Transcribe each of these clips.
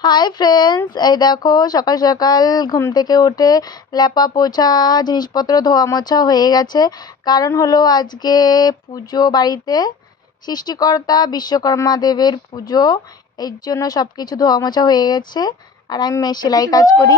Hi friends এই দেখো, সকাল সকাল ঘুম থেকে উঠে ল্যাপা পোছা, জিনিসপত্র, ধোয়া মোছা হয়ে গেছে। কারণ হলো আজকে পুজো বাড়িতে। সৃষ্টিকর্তা বিশ্বকর্মা দেবের পুজো। এর জন্য সব কিছু ধোয়া মোছা হয়ে গেছে। আর আমি সেলাই কাজ করি।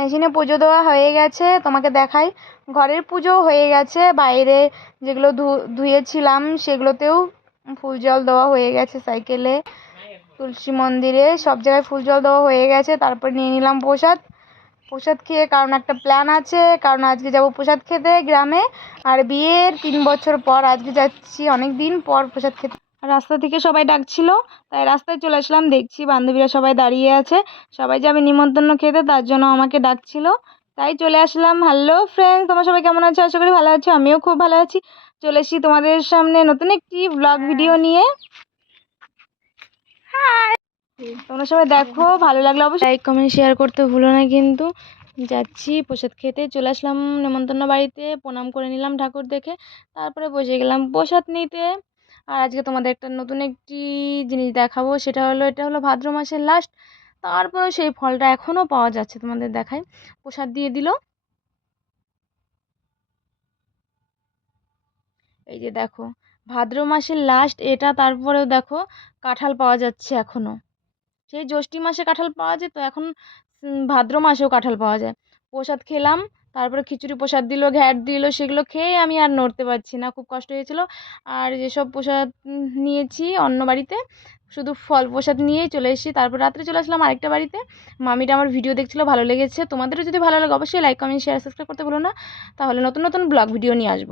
মেশিনে পুজো দেওয়া হয়ে গেছে, তোমাকে দেখাই। ঘরের পুজো হয়ে গেছে, বাইরে যেগুলো ধুয়েছিলাম সেগুলোতেও ফুল জল দেওয়া হয়ে গেছে সাইকেলে। তুলসী মন্দিরে সব জায়গায় ফুল জল দেওয়া হয়ে গেছে, তারপর নিয়ে নিলাম প্রসাদ। প্রসাদ খেয়ে কারণ একটা প্ল্যান আছে, কারণ আজকে যাব প্রসাদ খেতে গ্রামে। আর বিয়ের তিন বছর পর, আজকে যাচ্ছি অনেক দিন পর প্রসাদ খেতে। রাস্তা থেকে সবাই ডাকছিল তাই রাস্তায় চলে আসলাম দেখছি বান্ধবীরা সবাই দাঁড়িয়ে আছে সবাই যাবে নিমন্ত্রণ খেতে তার জন্য আমাকে ডাকছিল। তাই চলে আসলাম হ্যালো ফ্রেন্ডস তোমরা সবাই কেমন আছো? আশা করি ভালো আছো আমিও খুব ভালো আছি। চলে এসেছি তোমাদের সামনে নতুন একটি ব্লগ ভিডিও নিয়ে। তোমরা সবাই দেখো ভালো লাগলে অবশ্যই লাইক কমেন্ট শেয়ার করতে ভুলো না কিন্তু। যাচ্ছি প্রসাদ খেতে চলে আসলাম নেমন্তন্ন বাড়িতে প্রণাম করে নিলাম ঠাকুর দেখে তারপরে বসে গেলাম প্রসাদ নিতে। আর আজকে তোমাদের একটা নতুন একটি জিনিস দেখাবো, সেটা হলো, এটা হলো ভাদ্র মাসের লাস্ট তারপরেও সেই ফলটা এখনও পাওয়া যাচ্ছে তোমাদের দেখায়। প্রসাদ দিয়ে দিল। এই যে দেখো, ভাদ্র মাসের লাস্ট এটা তারপরেও দেখো, কাঁঠাল পাওয়া যাচ্ছে এখনও। সেই জ্যৈষ্ঠী মাসে কাঁঠাল পাওয়া যেত এখন ভাদ্র মাসেও কাঁঠাল পাওয়া যায়। প্রসাদ খেলাম তারপরে খিচুড়ি প্রসাদ দিল, ঘ্যাট দিল, সেগুলো খেয়ে আমি আর নড়তে পারছি না। খুব কষ্ট হয়েছিল। আর যেসব প্রসাদ নিয়েছি অন্য বাড়িতে, শুধু ফল প্রসাদ নিয়েই চলে এসেছি। তারপর রাত্রে চলে আসলাম আরেকটা বাড়িতে। মামিটা আমার ভিডিও দেখছিল, ভালো লেগেছে। তোমাদেরও যদি ভালো লাগে, অবশ্যই লাইক কমেন্ট শেয়ার সাবস্ক্রাইব করতে ভুলো না। তাহলে নতুন নতুন ব্লগ ভিডিও নিয়ে আসব।